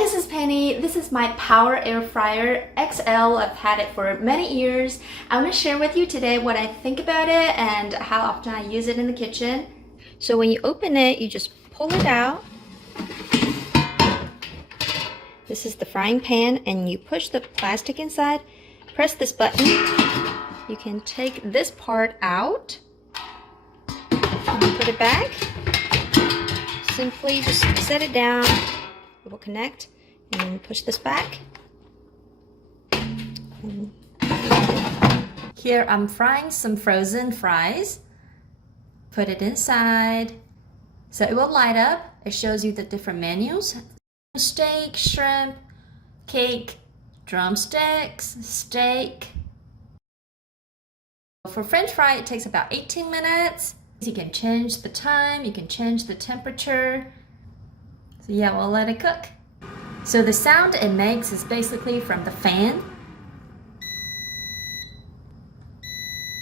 this is Penny. This is my Power Air Fryer XL. I've had it for many years. I want to share with you today what I think about it and how often I use it in the kitchen. So when you open it, you just pull it out. This is the frying pan, and you push the plastic inside. Press this button. You can take this part out and put it back. Simply just set it down. It will connect, and push this back. Here I'm frying some frozen fries. Put it inside. So it will light up. It shows you the different menus. Steak, shrimp, cake, drumsticks, steak. For French fry, it takes about 18 minutes. You can change the time, you can change the temperature. So yeah, we'll let it cook. So the sound it makes is basically from the fan.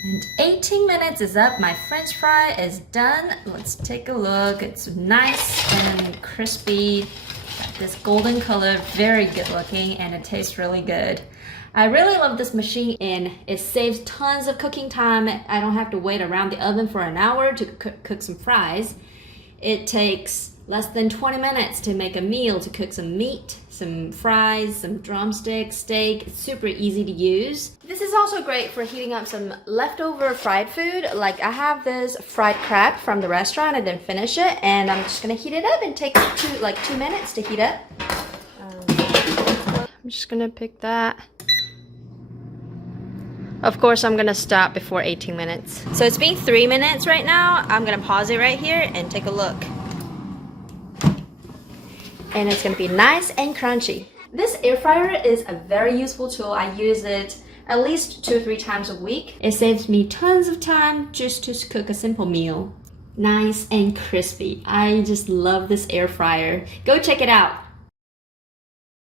And 18 minutes is up. My French fry is done. Let's take a look. It's nice and crispy. Got this golden color, very good looking, and it tastes really good. I really love this machine, and it saves tons of cooking time. I don't have to wait around the oven for an hour to cook some fries. It takes less than 20 minutes to make a meal, to cook some meat, some fries, some drumsticks, steak. It's super easy to use. This is also great for heating up some leftover fried food. Like I have this fried crab from the restaurant. I didn't finish it, and I'm just gonna heat it up and take like 2 minutes to heat up. I'm just gonna pick that. Of course, I'm gonna stop before 18 minutes. So it's been 3 minutes right now. I'm gonna pause it right here and take a look. And it's gonna be nice and crunchy. This air fryer is a very useful tool. I use it at least 2 or 3 times a week. It saves me tons of time just to cook a simple meal. Nice and crispy. I just love this air fryer. Go check it out.